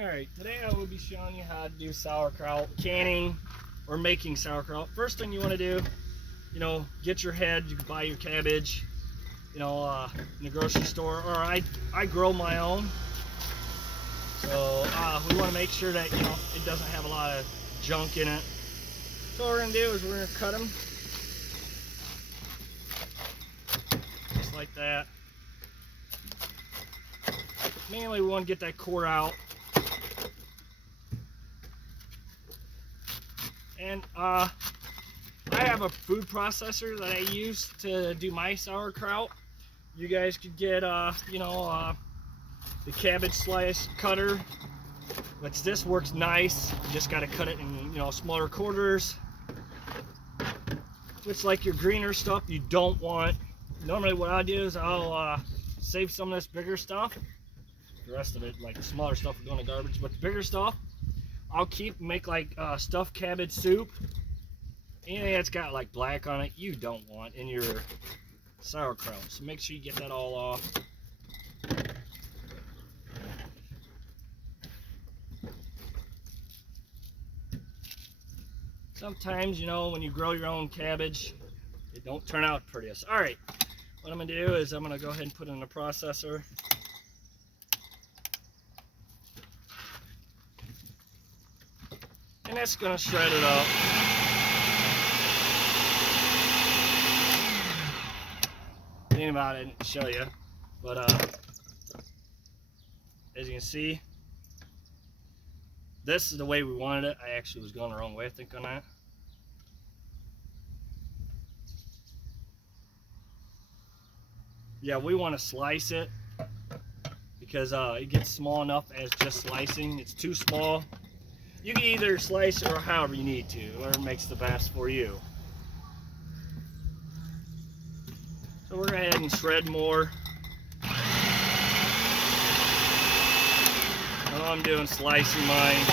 Alright, today I will be showing you how to do sauerkraut, canning or making sauerkraut. First thing you want to do, get your head, you can buy your cabbage, in the grocery store, or I grow my own. So we want to make sure that, it doesn't have a lot of junk in it. So what we're going to do is we're going to cut them just like that. Mainly we want to get that core out. And I have a food processor that I use to do my sauerkraut. You guys could get, the cabbage slice cutter, which this works nice. You just got to cut it in, smaller quarters. Which, like your greener stuff, you don't want. Normally, what I do is I'll save some of this bigger stuff. The rest of it, like the smaller stuff, will go in the garbage. But the bigger stuff, I'll keep and make like stuffed cabbage soup. Anything that's got like black on it, you don't want in your sauerkraut. So make sure you get that all off. Sometimes, when you grow your own cabbage, it don't turn out prettiest. All right, what I'm gonna do is I'm gonna go ahead and put it in the processor. And that's gonna shred it up. Think about it and show you, but as you can see, this is the way we wanted it. I actually was going the wrong way, I think, on that. Yeah, we want to slice it because it gets small enough as just slicing. It's too small. You can either slice it or however you need to, whatever makes the best for you. So we're going to go ahead and shred more. All I'm doing slicing mine.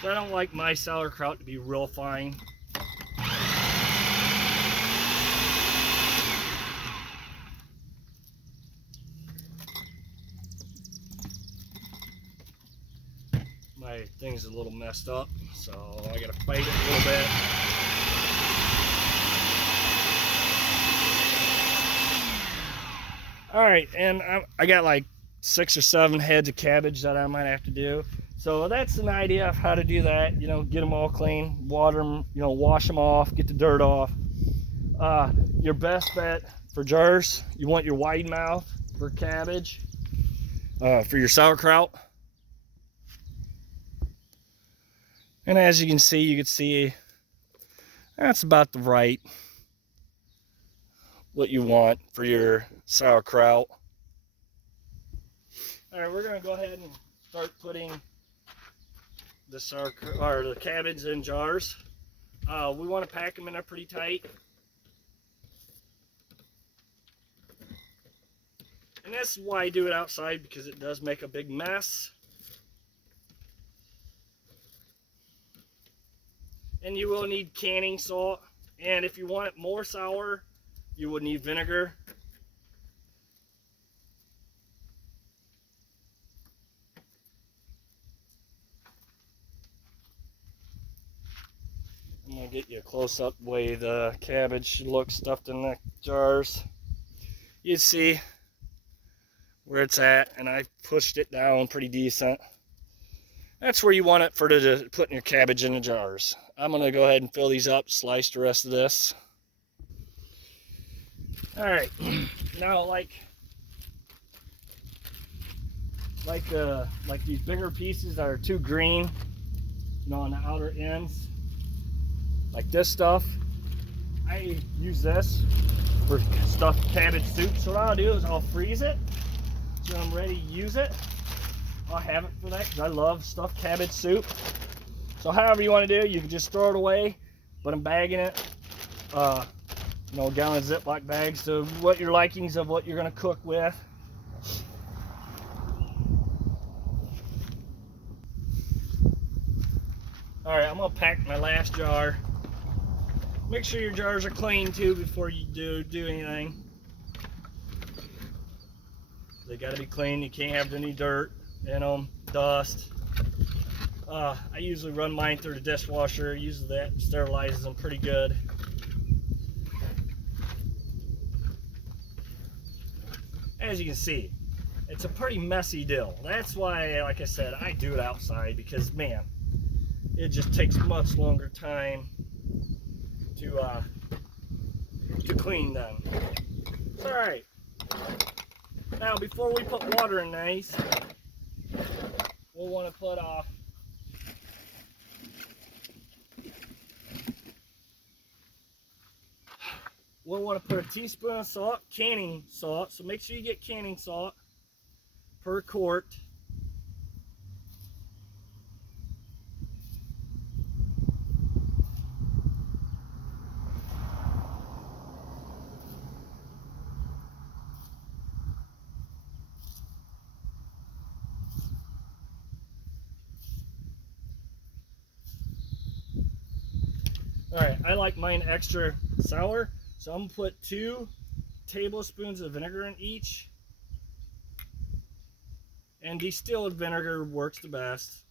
So I don't like my sauerkraut to be real fine. My thing's a little messed up, so I gotta fight it a little bit. Alright, and I got like 6 or 7 heads of cabbage that I might have to do. So that's an idea of how to do that. Get them all clean, water them, wash them off, get the dirt off. Your best bet for jars, you want your wide mouth for cabbage, for your sauerkraut. And as you can see that's about the right what you want for your sauerkraut. All right, we're gonna go ahead and start putting the sauerkraut or the cabbage in jars. We want to pack them in there pretty tight. And that's why I do it outside, because it does make a big mess. And you will need canning salt. And if you want it more sour, you would need vinegar. I'm going to get you a close-up way the cabbage looks stuffed in the jars. You see where it's at, and I pushed it down pretty decent. That's where you want it for putting your cabbage in the jars. I'm going to go ahead and fill these up, slice the rest of this. All right, now like these bigger pieces that are too green, on the outer ends, like this stuff, I use this for stuffed cabbage soup. So what I'll do is I'll freeze it so I'm ready to use it. I'll have it for that because I love stuffed cabbage soup. So however you want to do, you can just throw it away, but I'm bagging it, gallon Ziploc bags to what your likings of what you're going to cook with. All right, I'm going to pack my last jar. Make sure your jars are clean too before you do anything. They got to be clean. You can't have any dirt in them, dust. I usually run mine through the dishwasher. Usually that sterilizes them pretty good. As you can see, it's a pretty messy deal. That's why, like I said, I do it outside, because man, it just takes much longer time to clean them. All right. Now, before we put water in these, we'll want to put a teaspoon of salt, canning salt. So make sure you get canning salt per quart. All right, I like mine extra sour, so I'm gonna put 2 tablespoons of vinegar in each. And distilled vinegar works the best.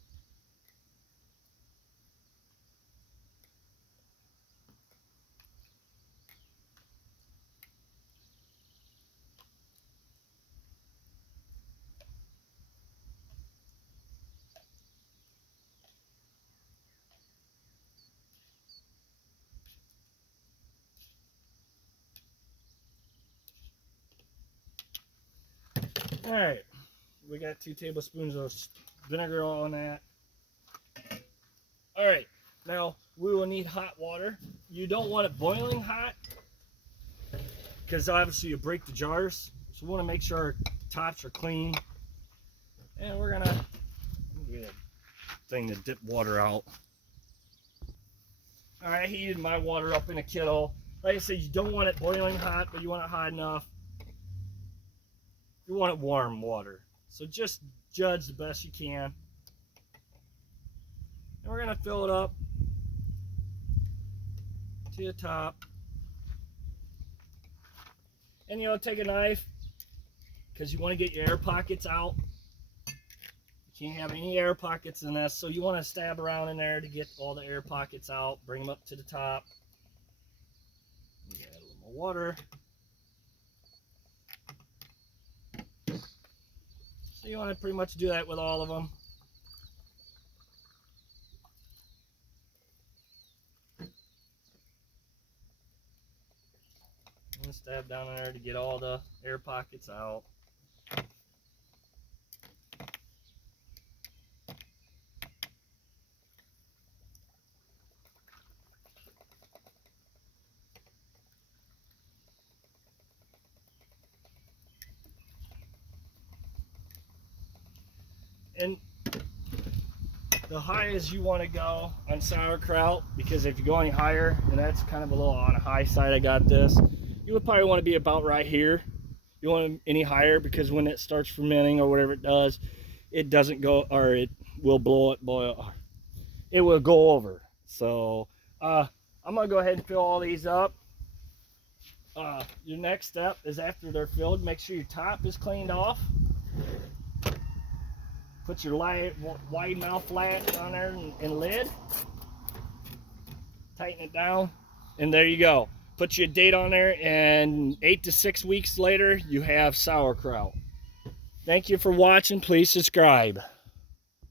All right, we got 2 tablespoons of vinegar on that. All right, now we will need hot water. You don't want it boiling hot, because obviously you break the jars. So we want to make sure our tops are clean. And we're gonna get a thing to dip water out. All right, I heated my water up in a kettle. Like I said, you don't want it boiling hot, but you want it hot enough. You want it warm water. So just judge the best you can. And we're gonna fill it up to the top. And you know, take a knife, because you want to get your air pockets out. You can't have any air pockets in this, so you want to stab around in there to get all the air pockets out. Bring them up to the top. Add a little more water. So you want to pretty much do that with all of them. And stab down in there to get all the air pockets out. And the highest you want to go on sauerkraut, because if you go any higher, and that's kind of a little on the high side, I got this, you would probably want to be about right here. You want any higher, because when it starts fermenting or whatever it does, it doesn't go, or it will boil, it will go over. So I'm gonna go ahead and fill all these up. Your next step is, after they're filled, make sure your top is cleaned off. Put your wide mouth latch on there and lid. Tighten it down, and there you go. Put your date on there, and 8 to 6 weeks later, you have sauerkraut. Thank you for watching. Please subscribe.